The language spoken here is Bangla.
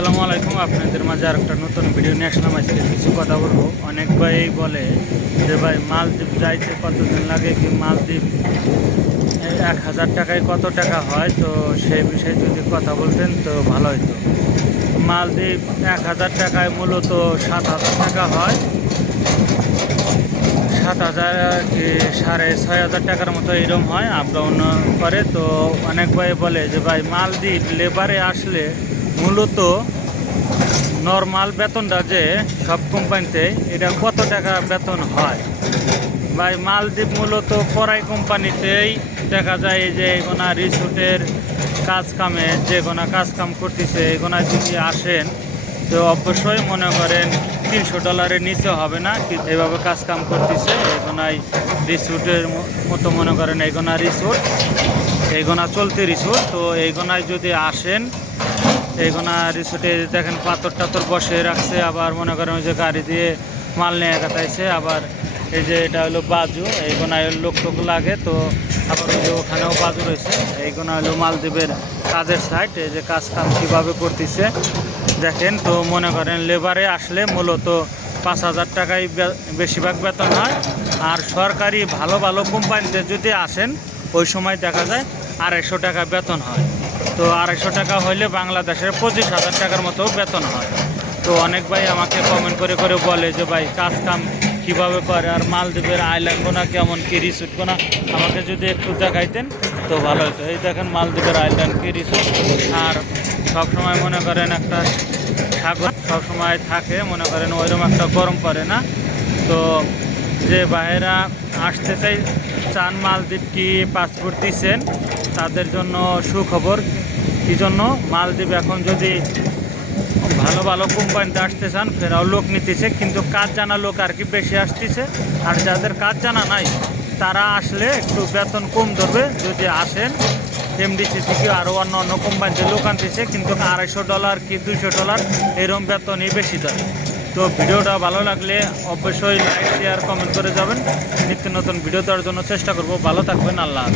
আসসালামু আলাইকুম, আপনাদের মাঝে আর একটা নতুন ভিডিও নিয়ে আসলাম। আজকে কিছু কথা বলব। অনেক ভাই বলে যে, ভাই, মালদ্বীপ যাইতে কতদিন লাগে কি মালদ্বীপ? এক হাজার টাকায় কত টাকা হয়? তো সেই বিষয়ে যদি কথা বলতেন তো ভালো হতো মালদ্বীপ এক হাজার টাকায় মূলত সাত হাজার টাকা হয়। সাত হাজার কি সাড়ে ছয় হাজার টাকার মতো এরম হয়, আপ ডাউন করে। তো অনেক ভাই বলে যে, ভাই, মালদ্বীপ লেবারে আসলে মূলত নর্মাল বেতনটা যে সব কোম্পানিতে এটা কত টাকা বেতন হয়? বা মালদ্বীপ মূলত পড়াই কোম্পানিতেই দেখা যায় যে এগোনা রিসোর্টের কাজ কামে যে গোনা কাজ কাম করতেছে এগোনা যদি আসেন, তো অবশ্যই মনে করেন তিনশো ডলারের নিচে হবে না এভাবে কাজ কাম করতেছে এগোনায় রিসোর্টের মতো মনে করেন এগোনা রিসোর্ট এইগোনা চলতি রিসোর্ট তো এইগোনায় যদি আসেন এইগোনা রিসোর্টে দেখেন পাথর টাথর বসে রাখছে, আবার মনে করেন ওই যে গাড়ি দিয়ে মাল নিয়ে কাটাইছে, আবার এই যে এটা হলো বাজু এইগোনায় লোক টোক লাগে, তো আবার ওই যে ওখানেও বাজু রয়েছে এইগোনা হলো মালদ্বীপের কাজের সাইড এই যে কাজ কাম কীভাবে করতেছে, দেখেন, তো মনে করেন লেবারে আসলে মূলত পাঁচ হাজার টাকাই বেশিরভাগ বেতন হয়, আর সরকারি ভালো ভালো কোম্পানিতে যদি আসেন, ওই সময় দেখা যায় আড়াইশো টাকা বেতন হয়। তো আড়াইশো টাকা হলে বাংলাদেশের পঁচিশ হাজার টাকার মতো বেতন হয়। তো অনেক ভাই আমাকে কমেন্ট করে করে বলে যে, ভাই কাজ কাম কীভাবে করে? আর মালদ্বীপের আইল্যান্ড গোনা কেমন? কি রিসোর্ট গোনা? আমাকে যদি একটু দেখাইতেন তো ভালো হতো এই দেখেন মালদ্বীপের আইল্যান্ড কি রিসোর্ট আর সবসময় মনে করেন একটা সাগর সবসময় থাকে, মনে করেন ওইরকম একটা গরম পড়ে না। তো যে ভাইয়েরা আসতে চাই, চান মালদ্বীপ কি পাসপোর্ট দিচ্ছেন তাদের জন্য সুখবর। কি জন্য মালদ্বীপ এখন যদি ভালো ভালো কোম্পানিতে আসতে চান, ফেরাও লোক নিতেছে, কিন্তু কাজ জানা লোক আর কি বেশি আসতেছে। আর যাদের কাজ জানা নাই, তারা আসলে একটু বেতন কম ধরবে। যদি আসেন এমডিসি থেকে আরও অন্য অন্য কোম্পানিতে লোক আনতেছে, কিন্তু আড়াইশো ডলার কি দুইশো ডলার এরকম বেতনই বেশি ধরে। তো ভিডিওটা ভালো লাগলে অবশ্যই লাইক শেয়ার কমেন্ট করে যাবেন। নিত্য নতুন ভিডিও দেওয়ার জন্য চেষ্টা করব। ভালো থাকবেন, আল্লাহ